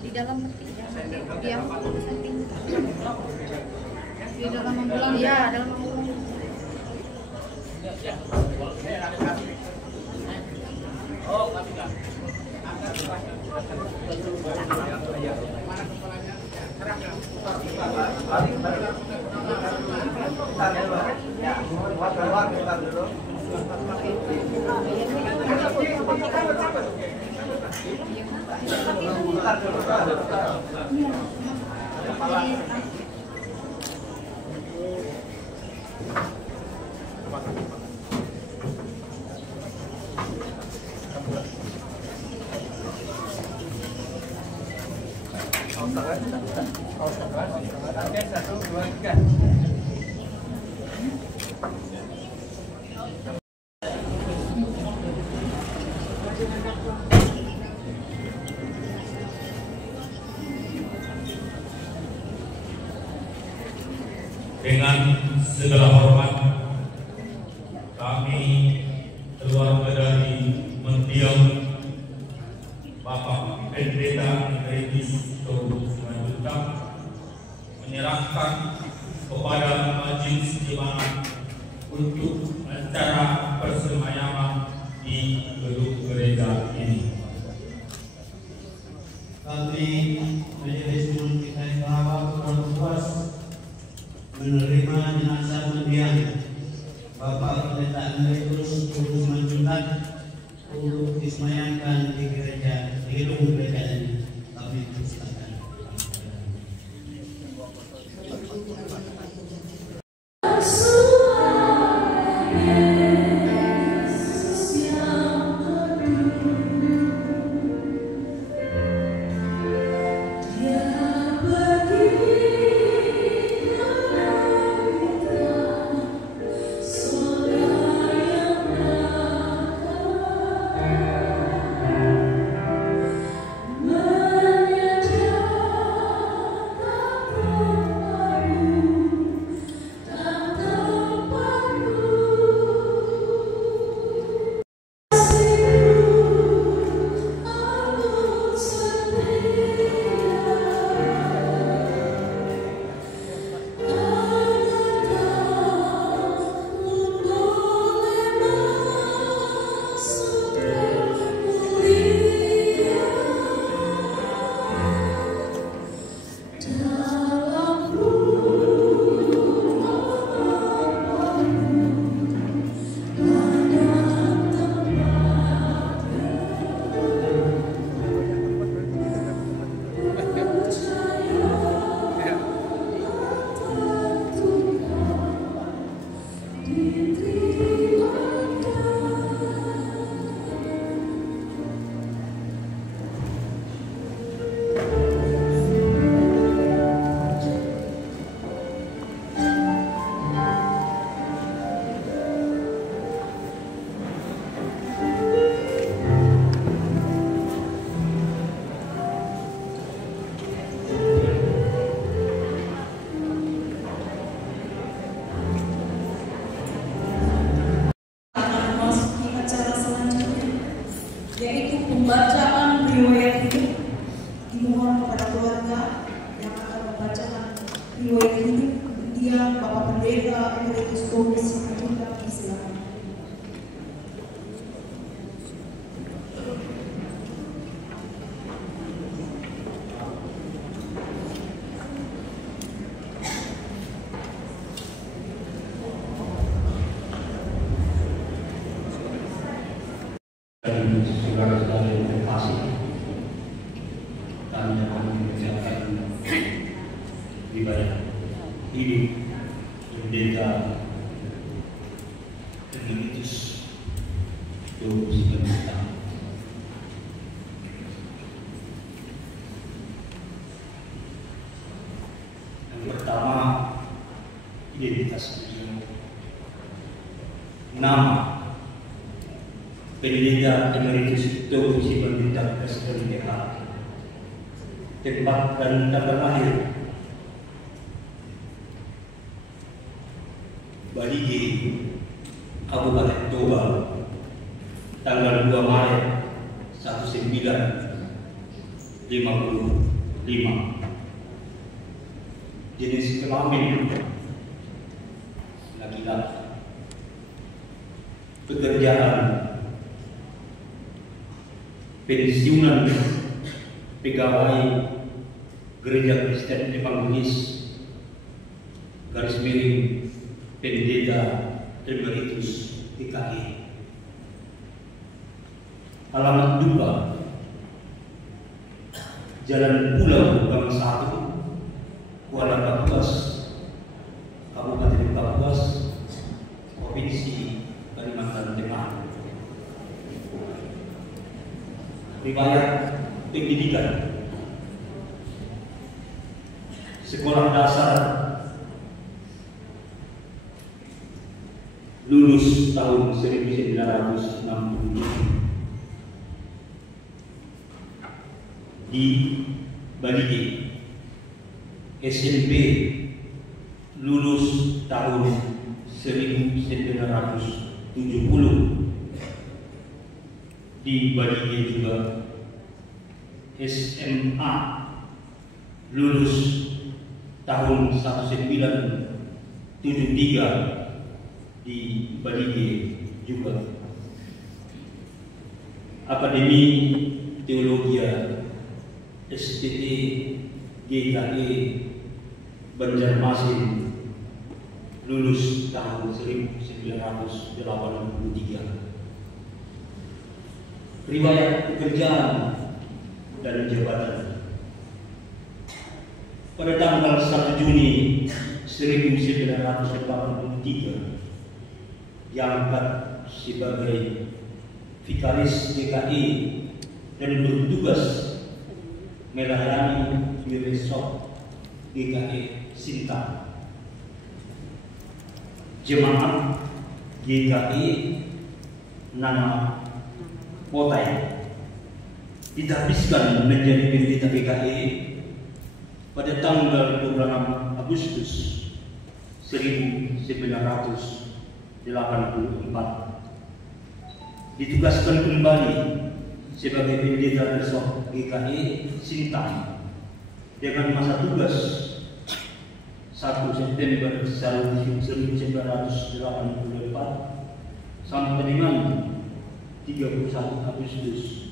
Di dalam dia di dalam ambulan ya, dalam ambulan. Dengan segala hormat kami keluarga dari Mendiang Bapak Pendeta Emeritus Dr. Simanjuntak menyerahkan kepada Majelis Jemaat untuk acara persemayaman di gedung gereja ini. Kami Majelis kita yang kurang puas menerima jenazah mendiang Bapak Pendeta Emeritus Dr. Simanjuntak untuk disemayamkan di gereja, di gedung gereja ini. Kami persilakan. Menyediakan Pembacaan riwayat hidup dimohon kepada keluarga yang akan membacakan riwayat hidup dia Bapak Pendeta Emeritus Thomas Simanjuntak disilakan. Saudara-saudara yang terkasih, kami akan mengerjakan ibadah hidup Pendeta Emeritus Thomas Simanjuntak. Yang pertama, identitas beliau. Nama Pendeta Emeritus Thomas Simanjuntak SLMH. Tempat dan tanggal lahir Balige, Kabupaten Toba, tanggal 2 Maret 1955. Jenis kelamin laki-laki. Pekerjaan pensiunan pegawai Gereja Kristen Evangelis _ Pendeta Emeritus GKI. Alamat duka Jalan Pulau Gang 1, Kuala Kapuas, Kabupaten Kapuas, Provinsi Kalimantan Tengah. Riwayat pendidikan: sekolah dasar lulus tahun 1967 di Balige. SMP lulus tahun 1970 di Balige juga. SMA lulus tahun 1973 di Balige juga. Akademi Teologi STT GKI Banjarmasin lulus tahun 1983. Riwayat pekerjaan dan jabatan: pada tanggal 1 Juni 1983 diangkat sebagai Vikaris GKI dan bertugas melayani di resort GKI Sintang. Jemaat GKI Nana Potai ditahbiskan menjadi pendeta GKI pada tanggal 26 Agustus 1984. Ditugaskan kembali sebagai pendeta resort GKI Sintang dengan masa tugas 1 September 1984 sampai dengan 31 Agustus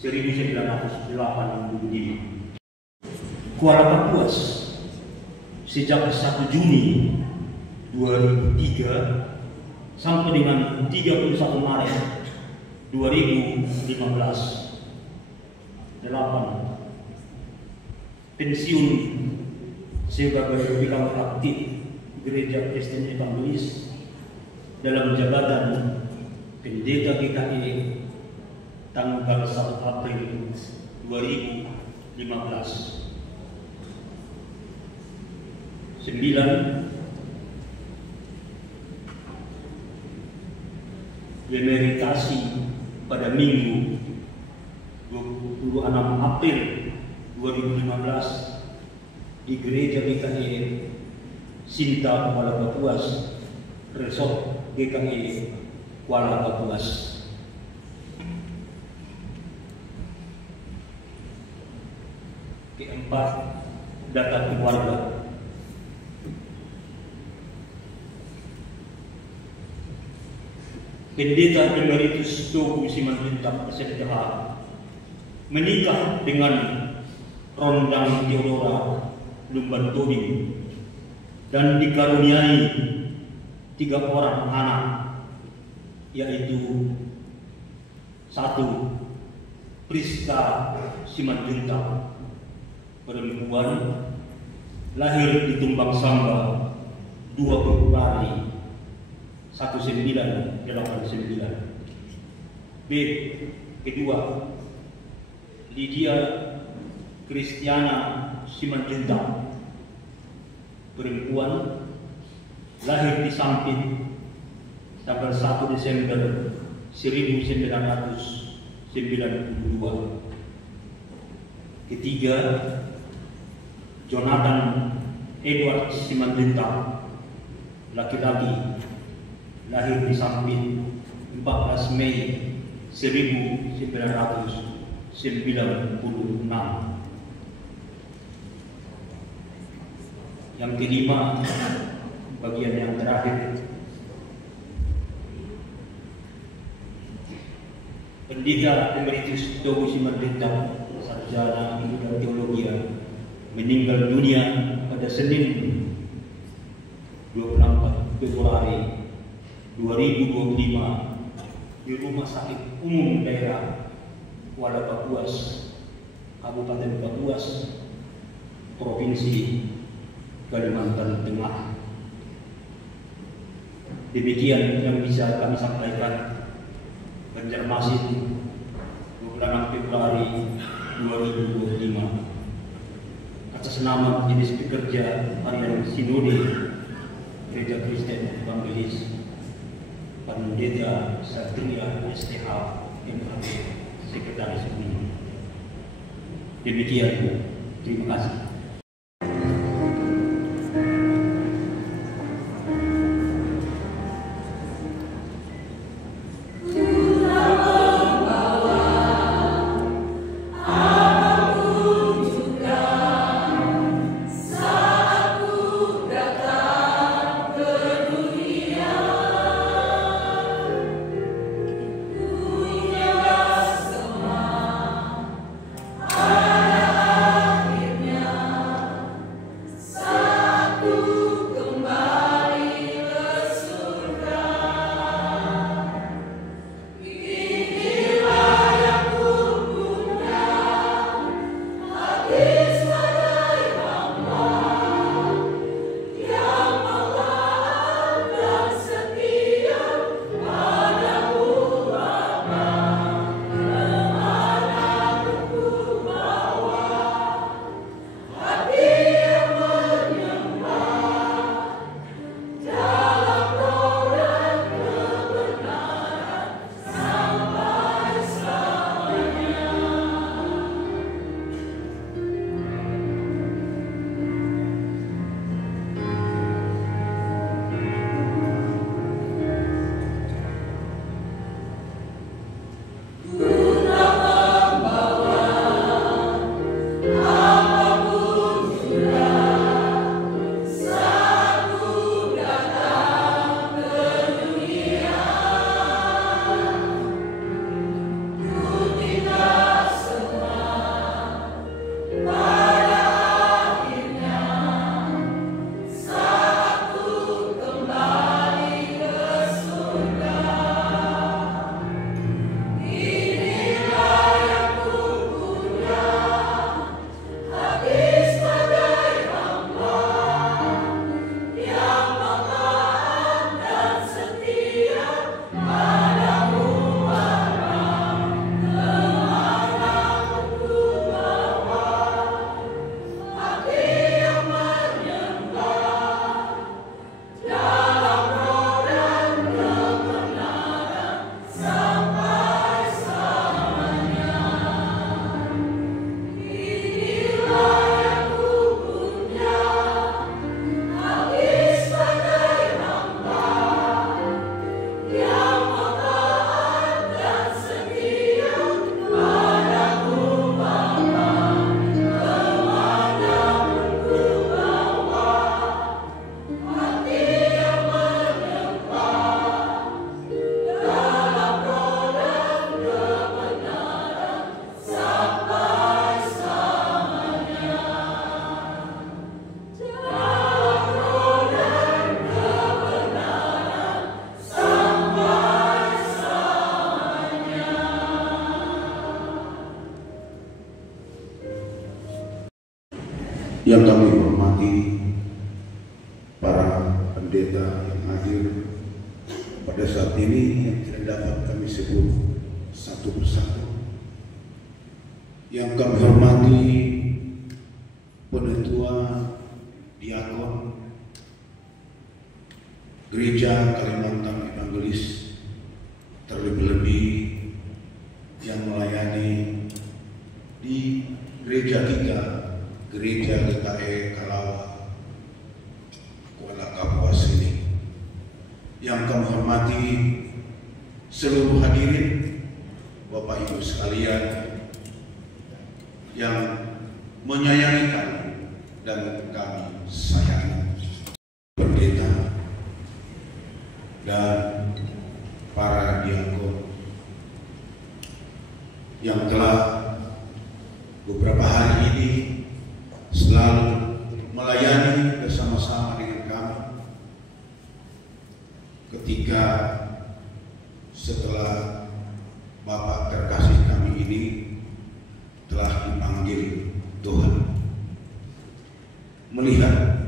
1985. Kuala Kapuas sejak 1 Juni 2003 sampai dengan 31 Maret 2015. 8. Pensiun sebagai pegawai aktif Gereja Kristen Evangelis dalam jabatan Pendeta GKI tanggal 1 April 2015. 9. Emeritasi pada Minggu 26 April 2015 di Gereja GKI Sinta Kuala Kapuas, Resort GKI Kuala Kapuas. Keempat, data keluarga. Pendeta Emeritus Togu Simanjuntak SMTH menikah dengan Rondang Theodora Lumban Tobing dan dikaruniai 3 orang anak, yaitu 1. Priska Simanjuntak, perempuan, lahir di Tumbang Samba 2 Februari 1989. B. Kedua, Lydia Kristiana Simanjuntak, perempuan, lahir di Sampit tanggal 1 Desember 1992. Ketiga, Jonathan Edward Simanjuntak, laki-laki, lahir di Sampit 14 Mei 1996. Yang kelima, bagian yang terakhir, Pendeta Emeritus Togu Simanjuntak, sarjana ilmu dan teologi, meninggal dunia pada Senin 24 Februari 2025 di Rumah Sakit Umum Daerah Kuala Kapuas, Kabupaten Kapuas, Provinsi Kalimantan Tengah. Demikian yang bisa kami sampaikan. Banjarmasin 26 Februari 2025. Atas nama Jenis Pekerja Harian Sinode Gereja Kristen Evangelis Pendeta Satria STH MHB, Sekretaris Umum. Demikian, terima kasih. Akhirnya Yang kami hormati para pendeta yang hadir pada saat ini yang tidak dapat kami sebut satu persatu. Yang kami hormati penetua diakon Gereja Kalimantan Evangelis, terlebih-lebih yang melayani di gereja kita, Gereja GKI Kalawa, Kuala Kapuas ini. Yang kami hormati seluruh hadirin, Bapak Ibu sekalian yang menyayangi kami dan kami sayangi, pendeta dan para diakon yang telah beberapa hari ini selalu melayani bersama-sama dengan kami ketika setelah Bapak terkasih kami ini telah dipanggil Tuhan, melihat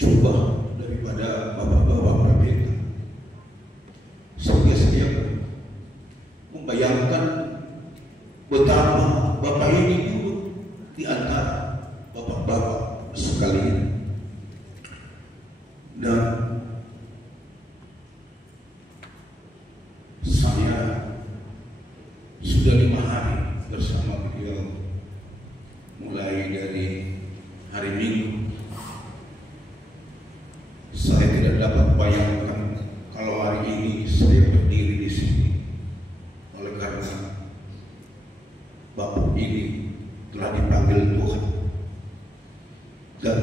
jubah daripada Bapak-Bapak pendeta, sehingga membayangkan betapa Bapak ini dulu di antara Bapak-Bapak sekalian. Dan saya sudah 5 hari bersama beliau, mulai dari hari Minggu. Saya tidak dapat bayangkan kalau hari ini saya berdiri di sini, oleh karena Bapak ini telah dipanggil Tuhan. Dan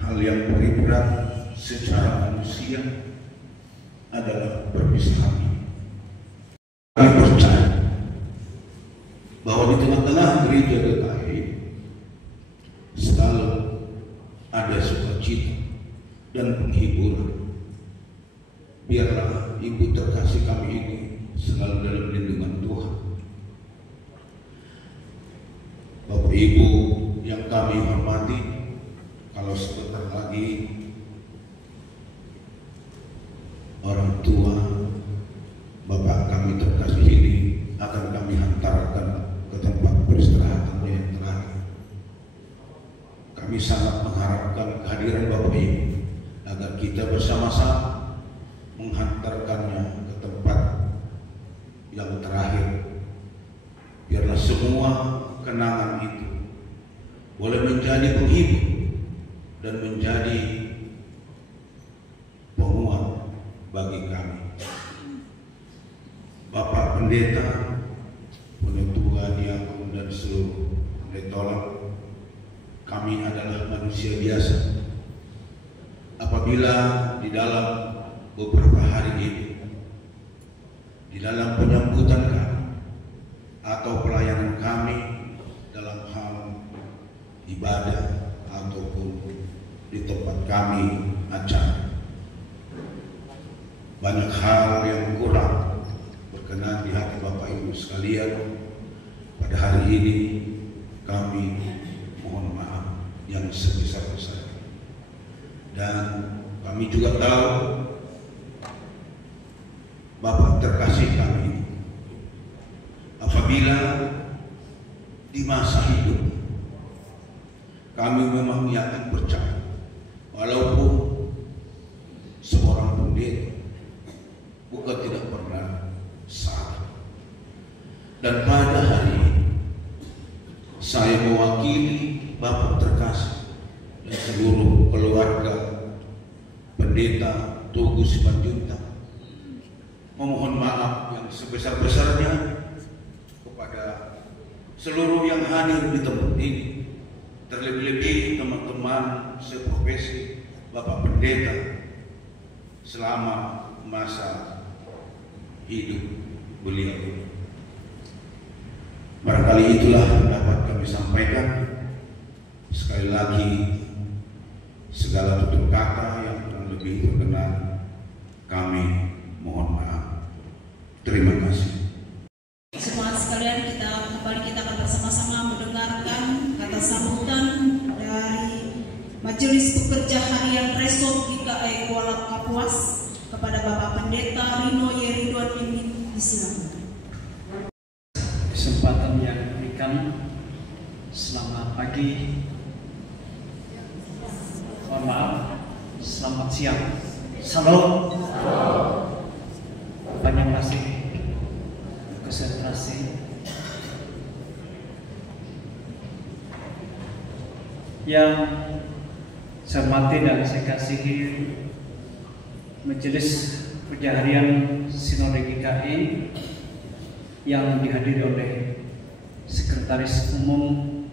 hal yang paling berat secara manusia adalah perpisahan. Kami percaya bahwa di tengah-tengah gereja GKI selalu ada sukacita dan penghiburan. Biarlah Ibu terkasih kami ini selalu dalam lindungan Tuhan. Bapak Ibu yang kami hormati, kalau sebentar lagi orang tua Bapak kami terkasih ini akan kami hantarkan ke tempat peristirahatan yang terakhir. Kami sangat mengharapkan kehadiran Bapak Ibu agar kita bersama-sama menghantarkannya ke tempat yang terakhir. Biarlah semua kenangan itu boleh menjadi penghibur dan menjadi penguat bagi kami. Bapak pendeta, penetua, diakon dan seluruh pendetolan, kami adalah manusia biasa. Apabila di dalam beberapa hari ini, di dalam penyambutan kami atau pelayanan kami dalam hal ibadah ataupun di tempat kami acara, banyak hal yang kurang berkenan di hati Bapak Ibu sekalian, pada hari ini kami mohon maaf yang sebesar-besarnya. Dan kami juga tahu Bapak terkasih kami ini, apabila di masa hidup kami memang yakin percaya, walaupun seorang pendeta bukan tidak pernah salah. Dan pada hari ini saya mewakili Bapak terkasih dan seluruh keluarga pendeta Tugu Simanjuntak memohon maaf yang sebesar-besarnya kepada seluruh yang hadir di tempat ini, terlebih-lebih teman-teman seprofesi Bapak Pendeta selama masa hidup beliau. Barangkali itulah yang dapat kami sampaikan. Sekali lagi, segala tutur kata yang kurang lebih berkenan kami mohon maaf. Terima kasih. Semua sekalian, kita akan bersama-sama mendengarkan kata sambutan dari Majelis Pekerja Harian Resort GKI Kuala Kapuas kepada Bapak Pendeta Rino Yeridwan MD disilakan. Kesempatan yang diberikan, selamat pagi, mohon maaf, selamat siang, salam, banyak kasih, konsentrasi. Yang saya hormati dan saya kasihi Majelis Pekerja Harian Sinode GKI yang dihadiri oleh Sekretaris Umum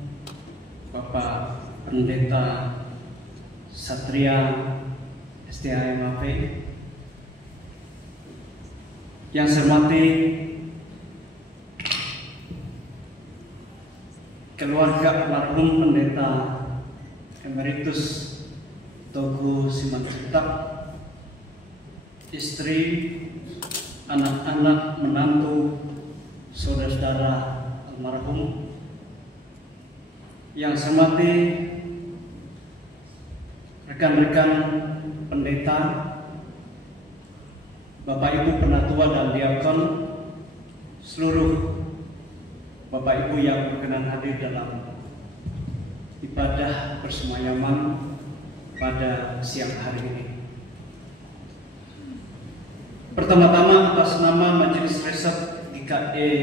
Bapak Pendeta Satria STHMAP, yang saya hormati keluarga almarhum Pendeta Emeritus Togu Simanjuntak, istri, anak-anak, menantu, saudara-saudara almarhum, yang saya hormati rekan-rekan pendeta, Bapak Ibu Penatua dan Diakon, seluruh Bapak Ibu yang berkenan hadir dalam ibadah persemayaman pada siang hari ini. Pertama-tama atas nama Majelis Resort GKI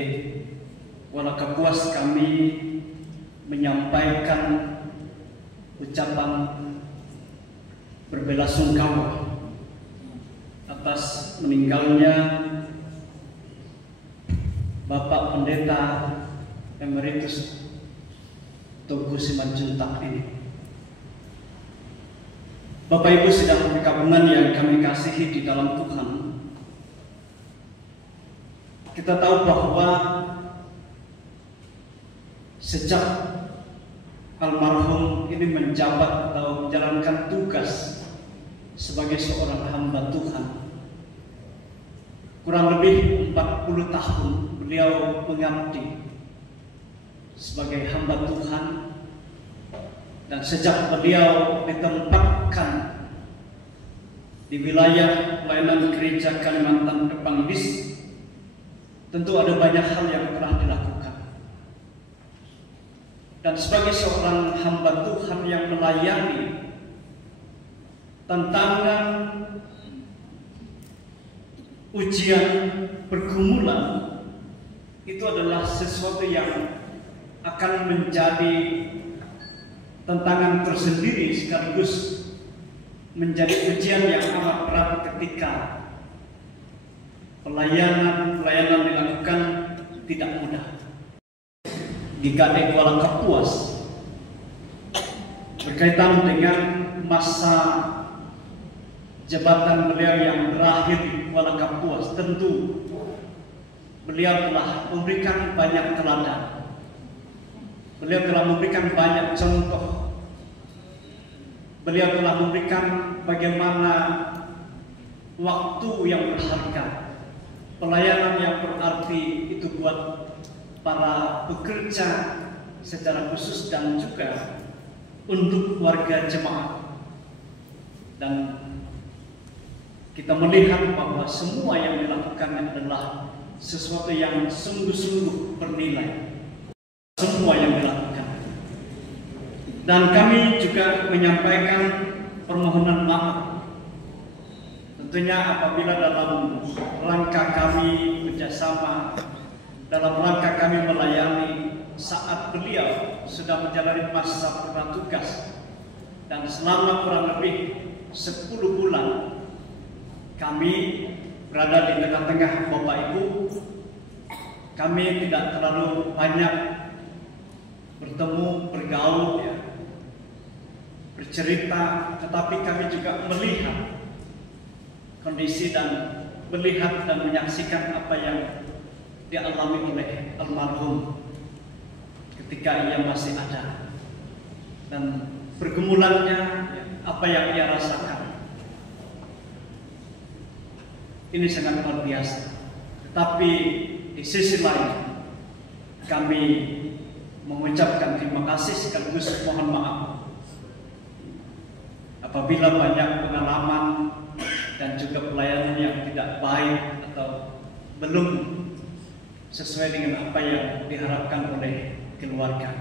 Kuala Kapuas kami menyampaikan ucapan berbelasungkawa atas meninggalnya Bapak Pendeta Emeritus Togu Simanjuntak ini. Bapak Ibu sedang bergabungan yang kami kasihi di dalam Tuhan, kita tahu bahwa sejak almarhum ini menjabat atau menjalankan tugas sebagai seorang hamba Tuhan, kurang lebih 40 tahun beliau mengabdi sebagai hamba Tuhan. Dan sejak beliau ditempatkan di wilayah pelayanan gereja Kalimantan Evangelis, tentu ada banyak hal yang telah dilakukan. Dan sebagai seorang hamba Tuhan yang melayani tantangan, ujian, pergumulan, itu adalah sesuatu yang akan menjadi tantangan tersendiri sekaligus menjadi ujian yang amat berat ketika pelayanan dilakukan tidak mudah. GKI Kuala Kapuas berkaitan dengan masa jabatan beliau yang berakhir di Kuala Kapuas, tentu beliau telah memberikan banyak teladan. Beliau telah memberikan banyak contoh. Beliau telah memberikan bagaimana waktu yang berharga, pelayanan yang berarti itu buat para pekerja secara khusus dan juga untuk warga jemaat. Dan kita melihat bahwa semua yang dilakukan adalah sesuatu yang sungguh-sungguh bernilai. Semua yang dilakukan. Dan kami juga menyampaikan permohonan maaf. Tentunya apabila dalam rangka kami bekerjasama, dalam rangka kami melayani saat beliau sudah menjalani masa pratugas, dan selama kurang lebih 10 bulan kami berada di tengah-tengah Bapak Ibu. Kami tidak terlalu banyak bertemu, bergaul, ya, bercerita, tetapi kami juga melihat kondisi dan melihat dan menyaksikan apa yang dialami oleh almarhum ketika ia masih ada, dan pergumulannya, apa yang ia rasakan. Ini sangat luar biasa. Tetapi di sisi lain, kami mengucapkan terima kasih sekaligus mohon maaf apabila banyak pengalaman dan juga pelayanan yang tidak baik atau belum sesuai dengan apa yang diharapkan oleh keluarga.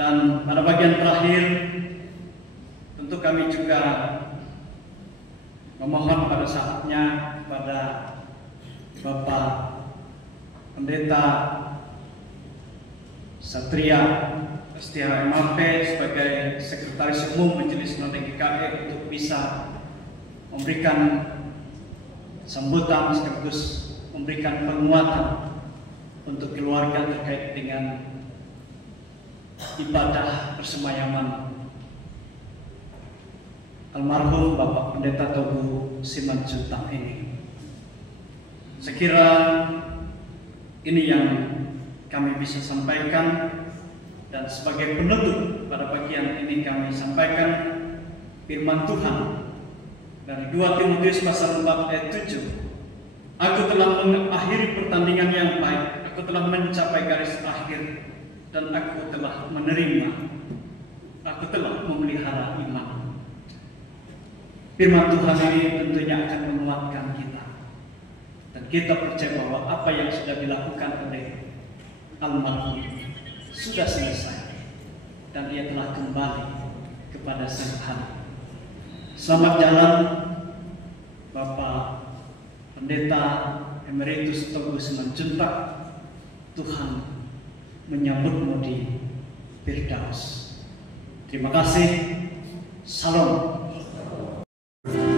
Dan pada bagian terakhir, tentu kami juga memohon pada saatnya kepada Bapak Pendeta Satria Setiara MAP sebagai Sekretaris Umum Majelis Sinode GKI untuk bisa memberikan sambutan sekaligus memberikan penguatan untuk keluarga terkait dengan ibadah persemayaman almarhum Bapak Pendeta Togu Simanjuntak ini. Sekira ini yang kami bisa sampaikan, dan sebagai penutup pada bagian ini kami sampaikan firman Tuhan dari 2 Timotius pasal 4 ayat 7. Aku telah mengakhiri pertandingan yang baik, aku telah mencapai garis akhir, dan aku telah menerima, aku telah memelihara iman. Firman Tuhan ini tentunya akan menguatkan kita, dan kita percaya bahwa apa yang sudah dilakukan oleh almarhum sudah selesai, dan ia telah kembali kepada Sang Tuhan. Selamat jalan Bapak Pendeta Emeritus Togu Simanjuntak. Tuhan menyambutmu di Firdaus. Terima kasih. Salam. Janganlah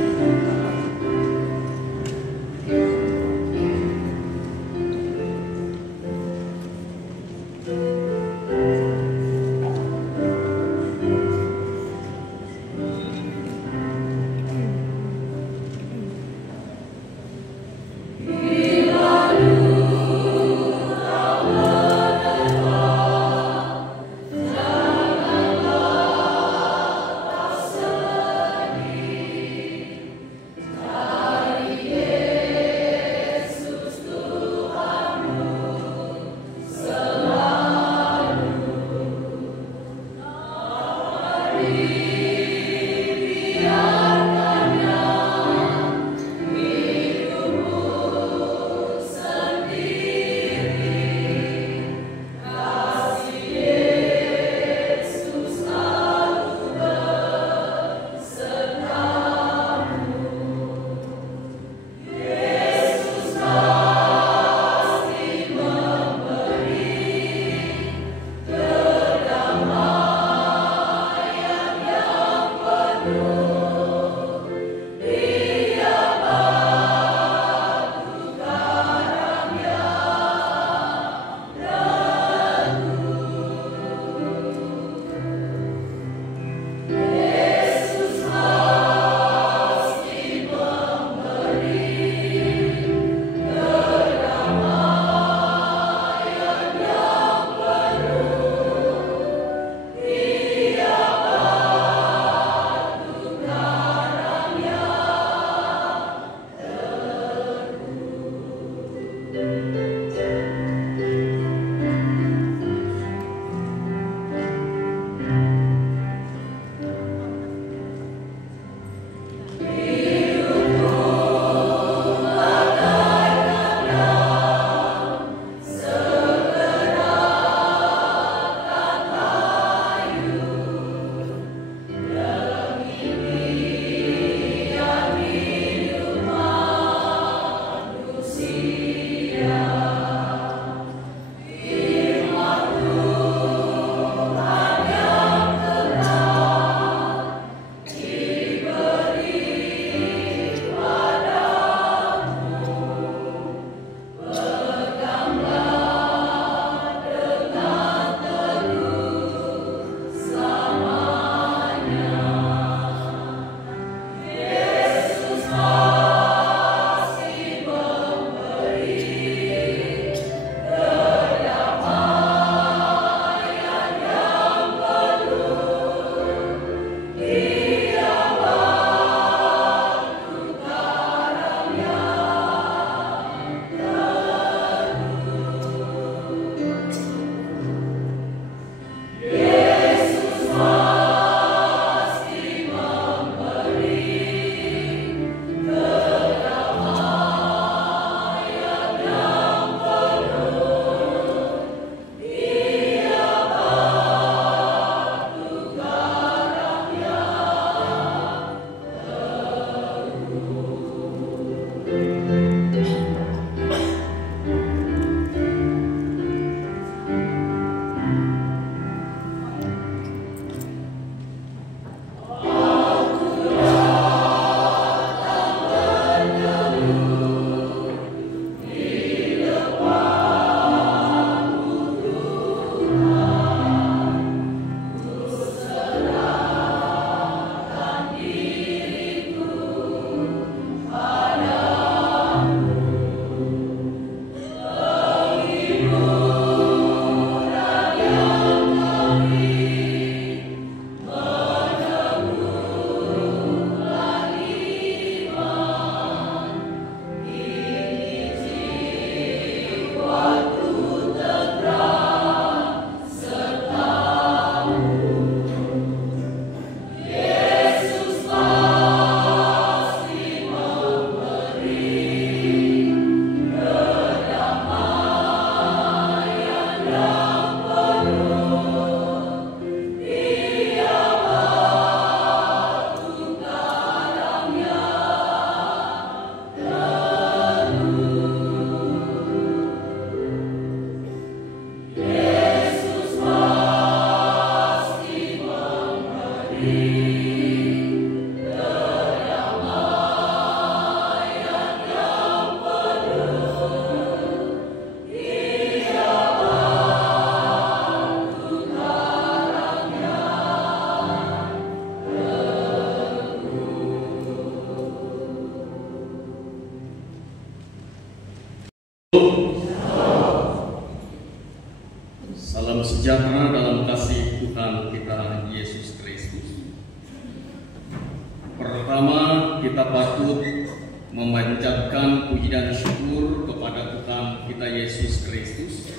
sejahtera dalam kasih Tuhan kita Yesus Kristus. Pertama, kita patut memanjatkan puji dan syukur kepada Tuhan kita Yesus Kristus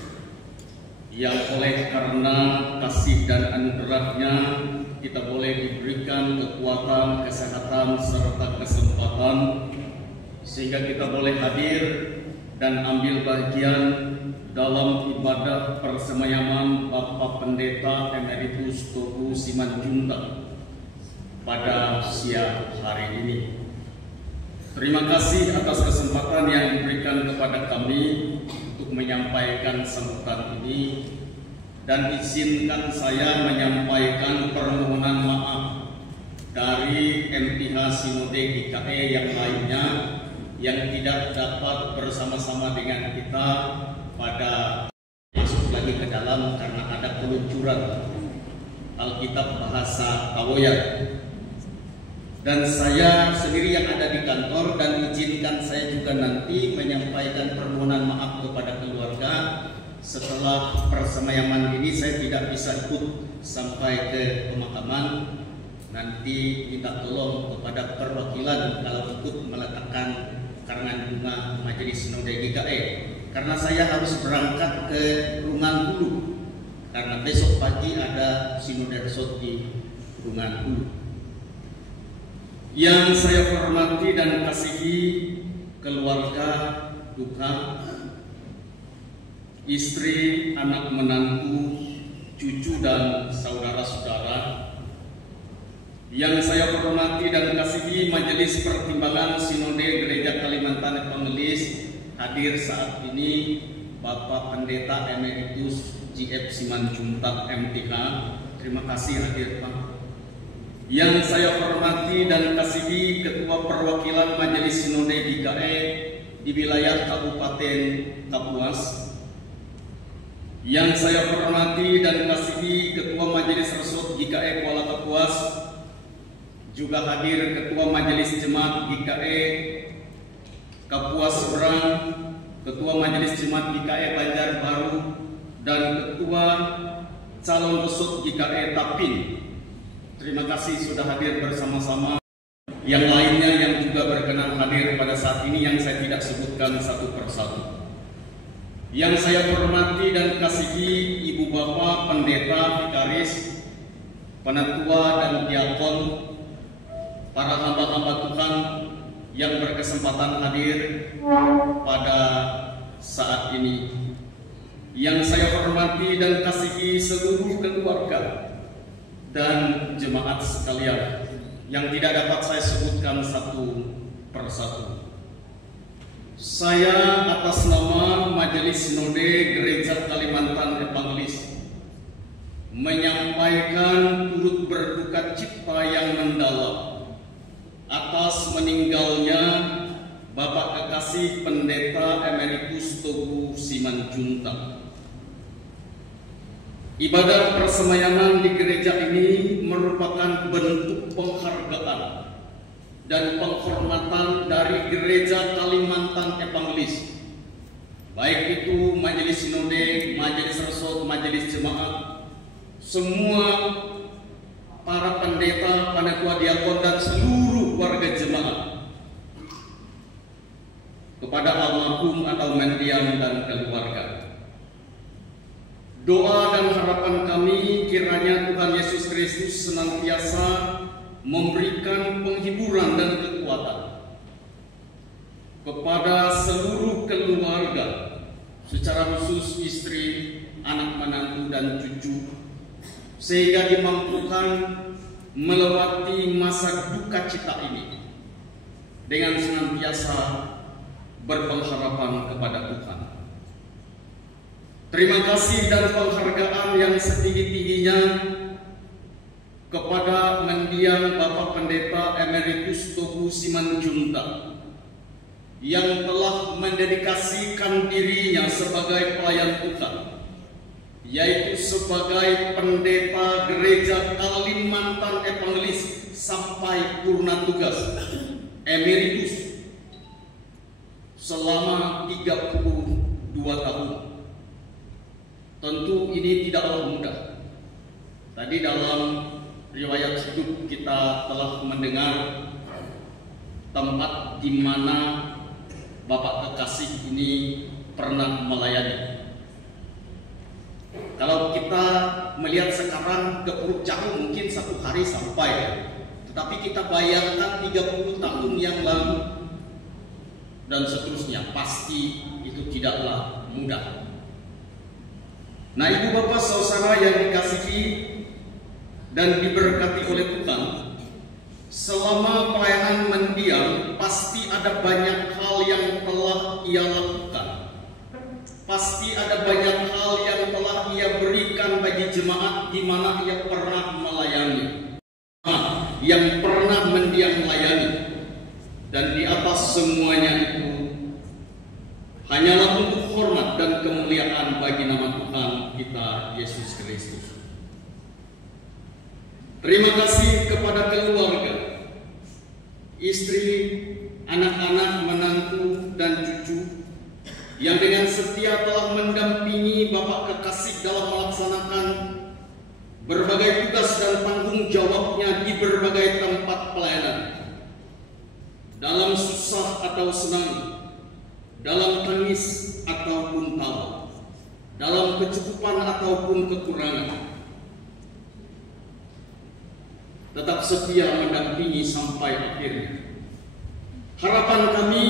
yang oleh karena kasih dan anugerah-Nya kita boleh diberikan kekuatan, kesehatan, serta kesempatan sehingga kita boleh hadir dan ambil bagian dalam ibadah persemayaman Bapak Pendeta Emeritus Togu Simanjuntak pada siang hari ini. Terima kasih atas kesempatan yang diberikan kepada kami untuk menyampaikan sambutan ini, dan izinkan saya menyampaikan permohonan maaf dari MTH Sinode GKE yang lainnya yang tidak dapat bersama-sama dengan kita pada masuk lagi ke dalam karena ada peluncuran Alkitab bahasa Tawoyan. Dan saya sendiri yang ada di kantor, dan izinkan saya juga nanti menyampaikan permohonan maaf kepada keluarga. Setelah persemayaman ini saya tidak bisa ikut sampai ke pemakaman. Nanti minta tolong kepada perwakilan kalau ikut meletakkan karangan bunga Majelis Sinode GKE, karena saya harus berangkat ke Rungan Hulu karena besok pagi ada Sinode Resort di Rungan Hulu. Yang saya hormati dan kasihi keluarga duka, istri, anak menantu, cucu dan saudara-saudara. Yang saya hormati dan kasihi Majelis Pertimbangan Sinode Gereja Kalimantan Evangelis, hadir saat ini Bapak Pendeta Emeritus JF Simanjuntak MTH. Terima kasih hadir Pak. Yang saya hormati dan kasihi Ketua Perwakilan Majelis Sinode GKE di wilayah Kabupaten Kapuas. Yang saya hormati dan kasihi Ketua Majelis Resort GKE Kuala Kapuas, juga hadir Ketua Majelis Jemaat GKE Kapuas Seberang, Ketua Majelis Jemaat GKE Banjarbaru, dan Ketua Calon Resort GKE Tapin. Terima kasih sudah hadir bersama-sama. Yang lainnya yang juga berkenan hadir pada saat ini yang saya tidak sebutkan satu persatu. Yang saya hormati dan kasihi Ibu Bapak Pendeta, Vikaris, Penatua dan Diakon, para hamba-hamba Tuhan yang berkesempatan hadir pada saat ini. Yang saya hormati dan kasihi seluruh keluarga dan jemaat sekalian yang tidak dapat saya sebutkan satu persatu. Saya atas nama Majelis Sinode Gereja Kalimantan Evangelis menyampaikan turut berduka cita yang mendalam atas meninggalnya Bapak Kekasih Pendeta Emeritus Togu Simanjuntak. Ibadah persemayaman di gereja ini merupakan bentuk penghargaan dan penghormatan dari Gereja Kalimantan Evangelis, baik itu Majelis Sinode, Majelis Resort, Majelis Jemaat, semua para pendeta, panatua diakon dan seluruh warga jemaat, kepada almarhum atau mendiang dan keluarga. Doa dan harapan kami kiranya Tuhan Yesus Kristus senantiasa memberikan penghiburan dan kekuatan kepada seluruh keluarga, secara khusus istri, anak menantu dan cucu, sehingga dimampukan melewati masa duka cita ini dengan senantiasa berpengharapan kepada Tuhan. Terima kasih dan penghargaan yang setinggi-tingginya kepada mendiang Bapak Pendeta Emeritus Togu Simanjuntak yang telah mendedikasikan dirinya sebagai pelayan Tuhan, yaitu sebagai pendeta Gereja Kalimantan Evangelis sampai purna tugas emeritus selama 32 tahun. Tentu ini tidaklah mudah. Tadi dalam riwayat hidup kita telah mendengar tempat di mana Bapak kekasih ini pernah melayani. Kalau kita melihat sekarang ke Puruk Jahu mungkin 1 hari sampai, tetapi kita bayangkan 30 tahun yang lalu dan seterusnya, pasti itu tidaklah mudah. Nah, ibu bapak saudara yang dikasihi dan diberkati oleh Tuhan, selama pelayanan mendiang pasti ada banyak hal yang telah ia lakukan. Pasti ada banyak hal yang telah ia berikan bagi jemaat di mana ia pernah melayani, yang pernah mendiang melayani. Dan di atas semuanya itu hanyalah untuk hormat dan kemuliaan bagi nama Tuhan kita Yesus Kristus. Terima kasih kepada keluarga, istri, anak-anak, menantu, dan cucu yang dengan setia telah mendampingi Bapak kekasih dalam melaksanakan berbagai tugas dan tanggung jawabnya di berbagai tempat pelayanan. Dalam susah atau senang, dalam tangis ataupun tawa, dalam kecukupan ataupun kekurangan, tetap setia mendampingi sampai akhirnya. Harapan kami,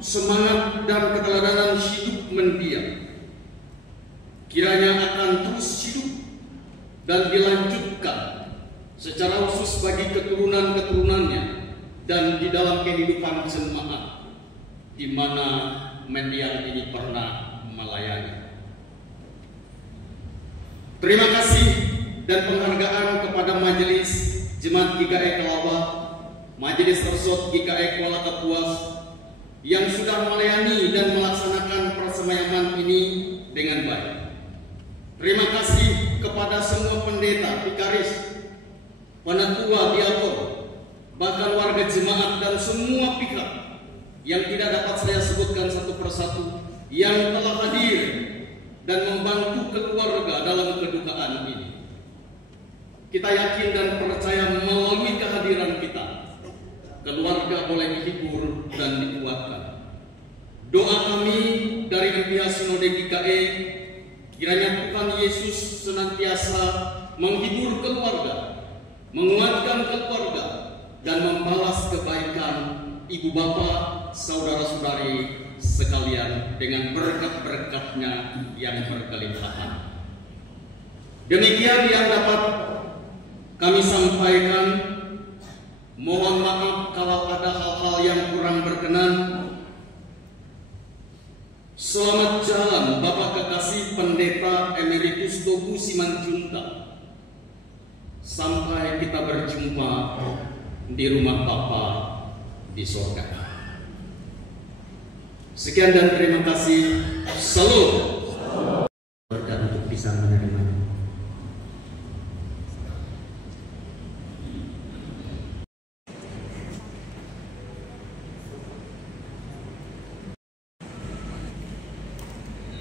semangat dan keteladanan hidup mendiang kiranya akan terus hidup dan dilanjutkan secara khusus bagi keturunan-keturunannya dan di dalam kehidupan jemaat di mana mendiang ini pernah melayani. Terima kasih dan penghargaan kepada Majelis Jemaat GKI Kelawah, Majelis Resort GKI Kuala Kapuas yang sudah melayani dan melaksanakan persemayaman ini dengan baik. Terima kasih kepada semua pendeta, vikaris, penatua, diakon, bahkan warga jemaat dan semua pihak yang tidak dapat saya sebutkan satu persatu yang telah hadir dan membantu keluarga dalam kedukaan ini. Kita yakin dan percaya melalui kehadiran kita, keluarga boleh dihibur dan dikuatkan. Doa kami dari MPH Sinode GKI, kiranya Tuhan Yesus senantiasa menghibur keluarga, menguatkan keluarga, dan membalas kebaikan ibu bapak, saudara-saudari sekalian dengan berkat-berkatnya yang berkelimpahan. Demikian yang dapat kami sampaikan. Mohon maaf kalau ada hal-hal yang kurang berkenan. Selamat jalan Bapak kekasih Pendeta Emeritus Togu Simanjuntak. Sampai kita berjumpa di rumah Bapa di sorga. Sekian dan terima kasih. Salam. Berkat untuk bisa menerimanya.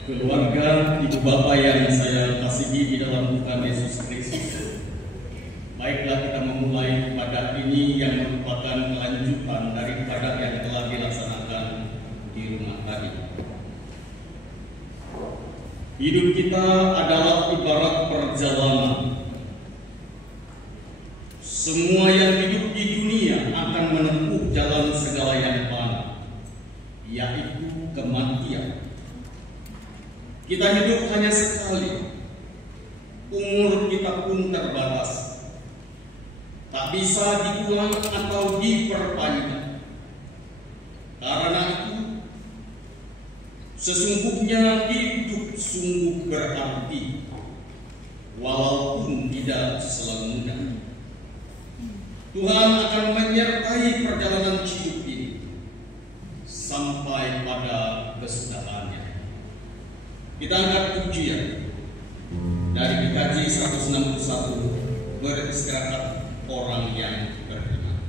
Keluarga, ibu bapak yang saya kasihi di dalam Tuhan Yesus Kristus, baiklah kita memulai ibadah ini yang merupakan kelanjutan daripada yang telah dilaksanakan di rumah tadi. Hidup kita adalah ibarat perjalanan. Semua yang hidup di dunia akan menempuh jalan segala yang fana, yaitu kematian. Kita hidup hanya sekali, umur kita pun terbatas, tak bisa diulang atau diperpanjang. Karena itu, sesungguhnya hidup sungguh berarti, walaupun tidak selalu mudah. Tuhan akan menyertai perjalanan hidup ini sampai pada kesudahannya. Kita angkat pujian dari PKJ 161, beristirahat orang yang beriman.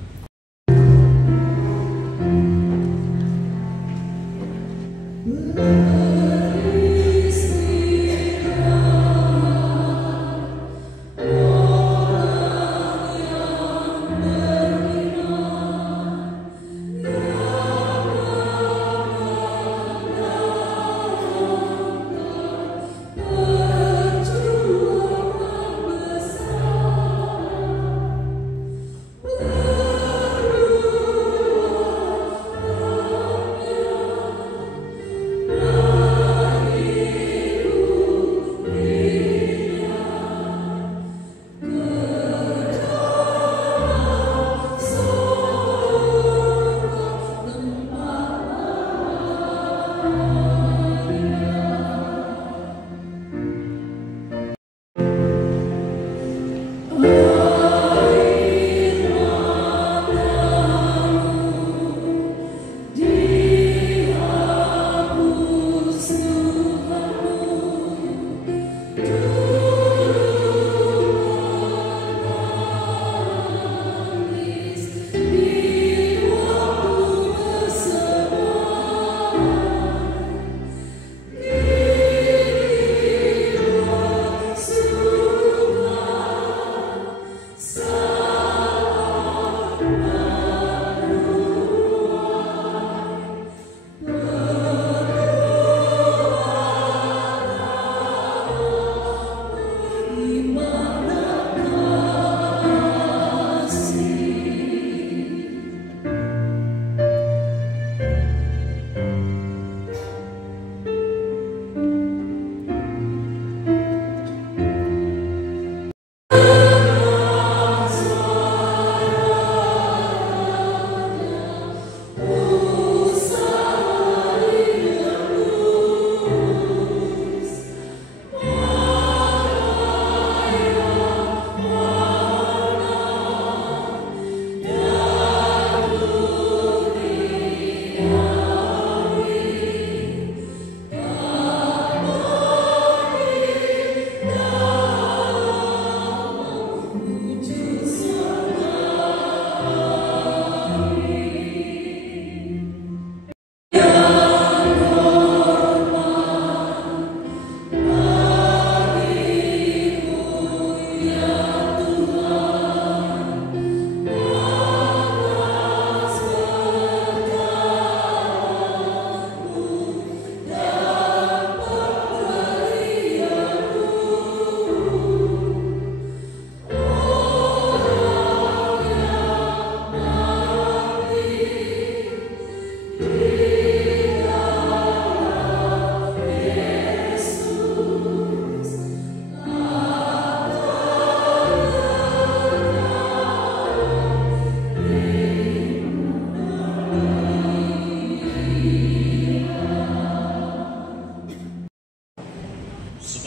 Beristirahat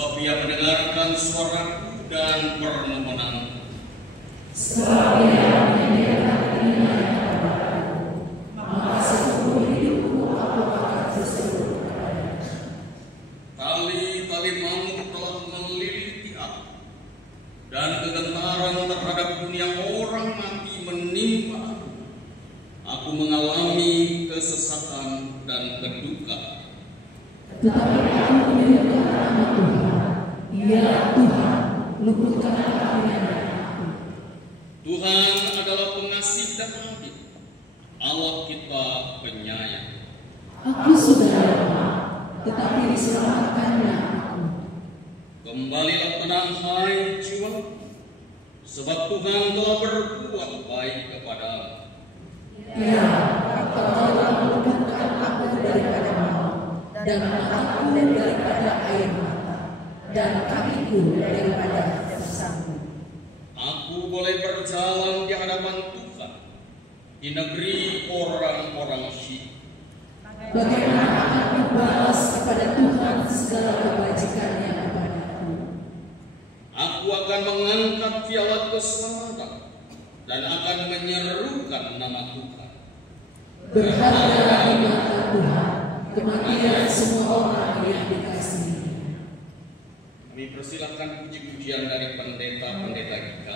sebab ia mendengarkan suaraku dan permohonan. Sebab ia menyediakan telinganya kepadaku, maka seluruh hidupku aku akan berseru kepadanya. Tali-tali maut telah melilipi aku, dan kegentaran terhadap dunia orang mati menimpa aku. Aku mengalami kesesakan dan kedukaan. Tetapi aku menyebutkan nama Tuhan. Ya Tuhan, luputkanlah kehinaan aku. Tuhan adalah pengasih dan adil, Allah kita penyayang. Aku sudah lemah, tetapi diselamatkannya aku. Kembalilah tenang hai jiwa, sebab Tuhan telah berbuat baik kepadamu. Ya, Kau telah meluputkan aku daripada maut, dan mataku daripada air mata, dan kakiku daripada tersangkut. Aku boleh berjalan di hadapan Tuhan di negeri orang-orang syrik. Bagaimana akan balas kepada Tuhan segala kebajikannya kepadaku? Aku akan mengangkat piala keselamatan dan akan menyerukan nama Tuhan. Berhargalah di mata Tuhan kematian semua orang yang dikasihi. Kami persilakan puji-pujian dari pendeta-pendeta kita.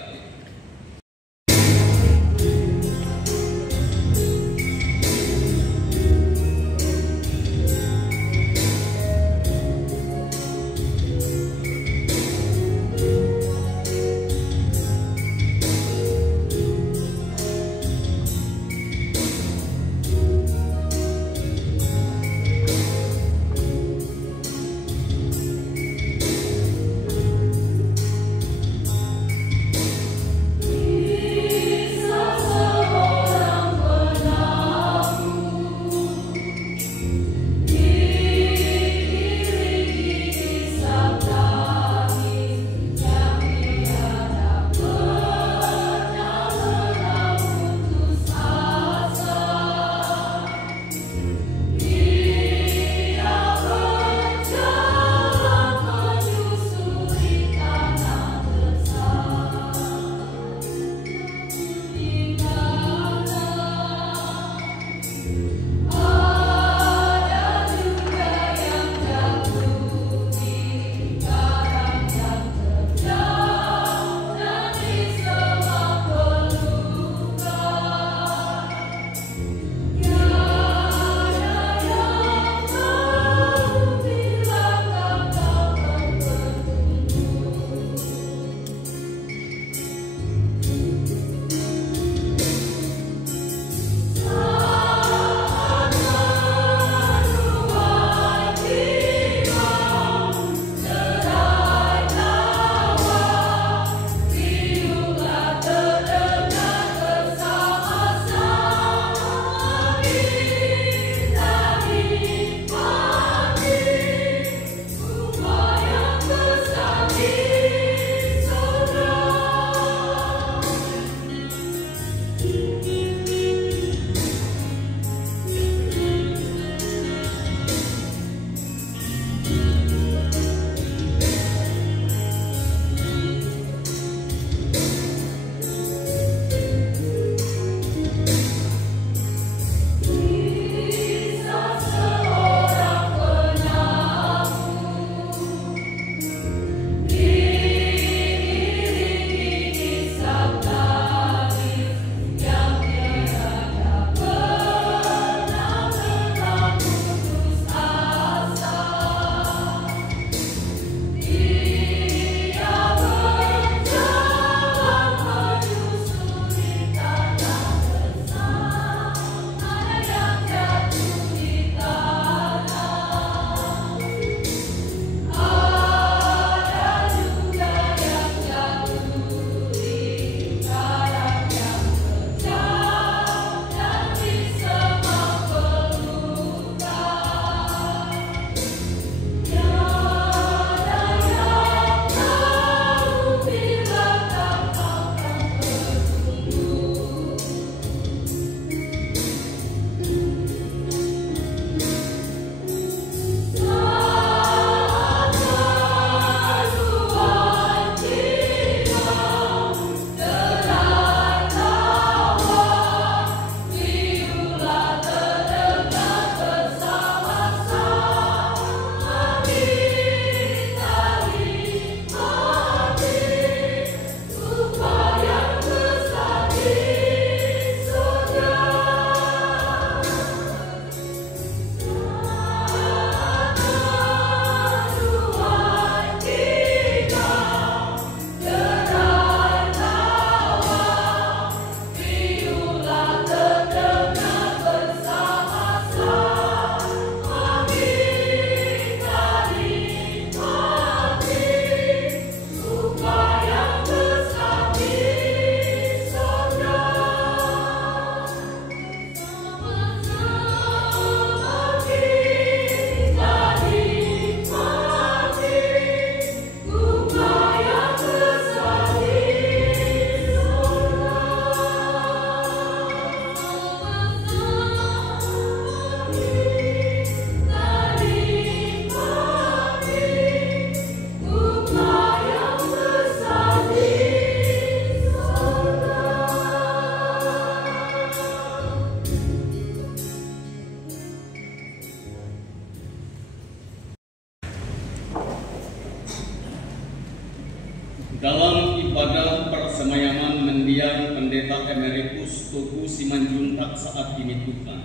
dalam ibadah persemayaman mendiang Pendeta Emeritus Teguh Simanjuntak saat ini Tuhan,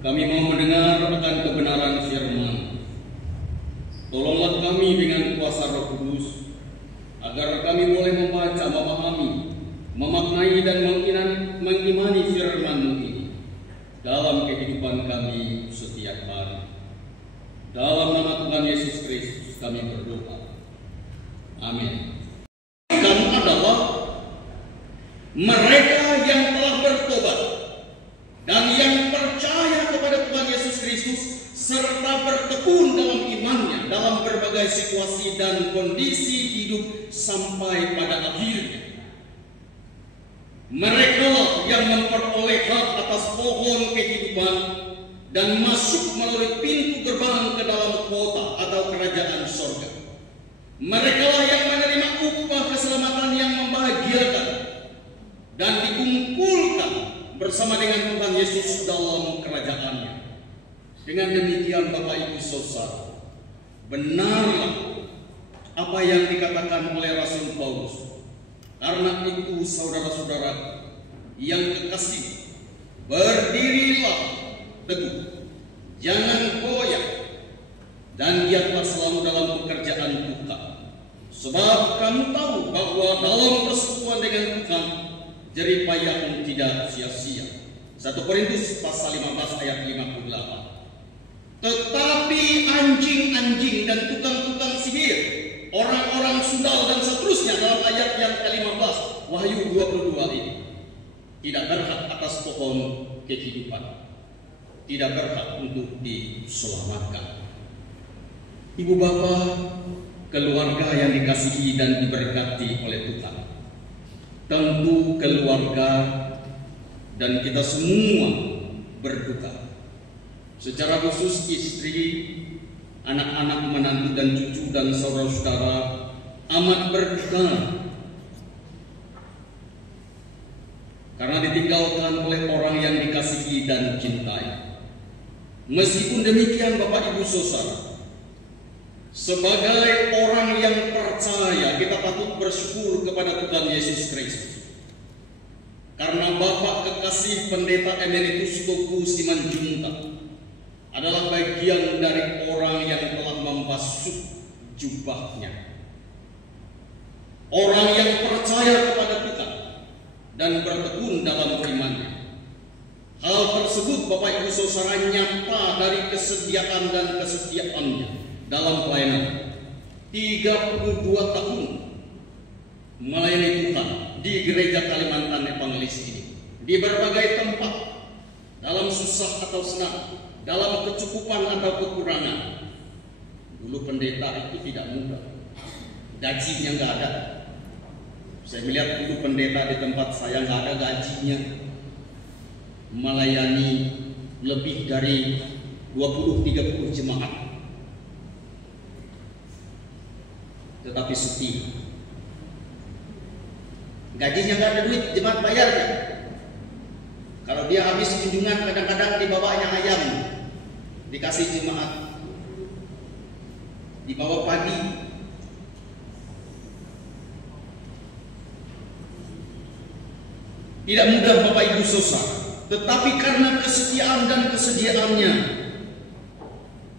kami mau mendengar akan kebenaran firman. Tolonglah kami dengan kuasa Roh Kudus, agar kami boleh membaca, memahami, memaknai dan mengimani firman-Mu ini dalam kehidupan kami setiap hari. Dalam nama Tuhan Yesus Kristus kami berdoa. Amin. Dan adalah mereka yang telah bertobat dan yang percaya kepada Tuhan Yesus Kristus serta bertekun dalam imannya dalam berbagai situasi dan kondisi hidup sampai pada akhirnya. Mereka yang memperoleh hak atas pohon kehidupan dan masuk melalui pintu gerbang ke dalam kota atau kerajaan surga. Mereka yang menerima upah keselamatan yang membahagiakan dan dikumpulkan bersama dengan Tuhan Yesus dalam kerajaannya. Dengan demikian Bapak Ibu Saudara, benarlah apa yang dikatakan oleh Rasul Paulus. Karena itu saudara-saudara yang kekasih, berdirilah teguh, jangan goyah, dan giatlah selalu dalam pekerjaan Tuhan. Sebab kamu tahu bahwa dalam persekutuan dengan Tuhan jerih payahmu tidak sia-sia. 1 Korintus pasal 15 ayat 58. Tetapi anjing-anjing dan tukang-tukang sihir, orang-orang sundal dan seterusnya dalam ayat yang ke-15 Wahyu 22 ini tidak berhak atas pohon kehidupan, tidak berhak untuk diselamatkan. Ibu bapa, keluarga yang dikasihi dan diberkati oleh Tuhan, tentu keluarga dan kita semua berduka. Secara khusus istri, anak-anak, menantu dan cucu dan saudara-saudara amat berduka karena ditinggalkan oleh orang yang dikasihi dan cintai. Meskipun demikian Bapak Ibu Saudara, sebagai orang yang percaya kita patut bersyukur kepada Tuhan Yesus Kristus. Karena Bapak kekasih Pendeta Emeritus Teguh Simanjuntak adalah bagian dari orang yang telah membasuh jubahnya. Orang yang percaya kepada Tuhan dan bertekun dalam imannya. Hal tersebut Bapak Ibu Saudara nyata dari kesediaan dan kesetiaannya dalam pelayanan. 32 tahun melayani Tuhan di Gereja Kalimantan Evangelis ini, di berbagai tempat, dalam susah atau senang, dalam kecukupan atau kekurangan. Dulu pendeta itu tidak mudah, gajinya nggak ada. Saya melihat dulu pendeta di tempat saya nggak ada gajinya, melayani lebih dari 20-30 jemaat, tetapi setia. Gajinya nggak ada duit, jemaat bayarnya. Kalau dia habis kunjungan kadang-kadang dibawanya ayam, dikasih jemaat, dibawa pagi. Tidak mudah Bapak Ibu Saudara, tetapi karena kesetiaan dan kesediaannya,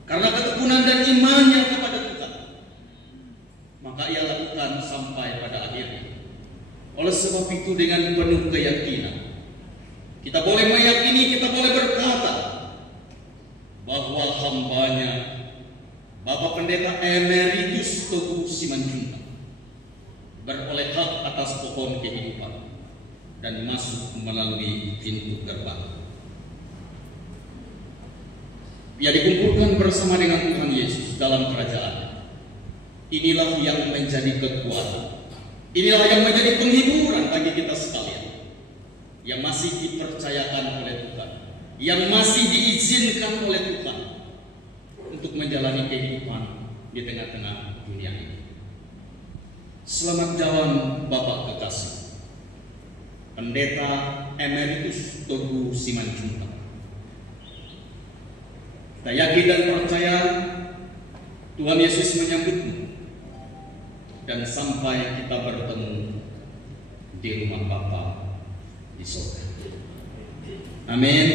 karena ketekunan dan imannya kepada Tuhan, maka ia lakukan sampai pada akhirnya. Oleh sebab itu dengan penuh keyakinan kita boleh meyakini, kita boleh berkata bahwa hambanya Bapak Pendeta Emeritus Teguh Simanjuntak beroleh hak atas pohon kehidupan dan masuk melalui pintu gerbang. Ia dikumpulkan bersama dengan Tuhan Yesus dalam kerajaan. Inilah yang menjadi kekuatan, inilah yang menjadi penghiburan bagi kita sekalian yang masih dipercayakan oleh Tuhan, yang masih diizinkan oleh Tuhan untuk menjalani kehidupan di tengah-tengah dunia ini. Selamat jalan Bapak kekasih Pendeta Emeritus Teguh Simanjuntak. Kita yakin dan percaya Tuhan Yesus menyambutmu dan sampai kita bertemu di rumah Bapa di surga. Amin.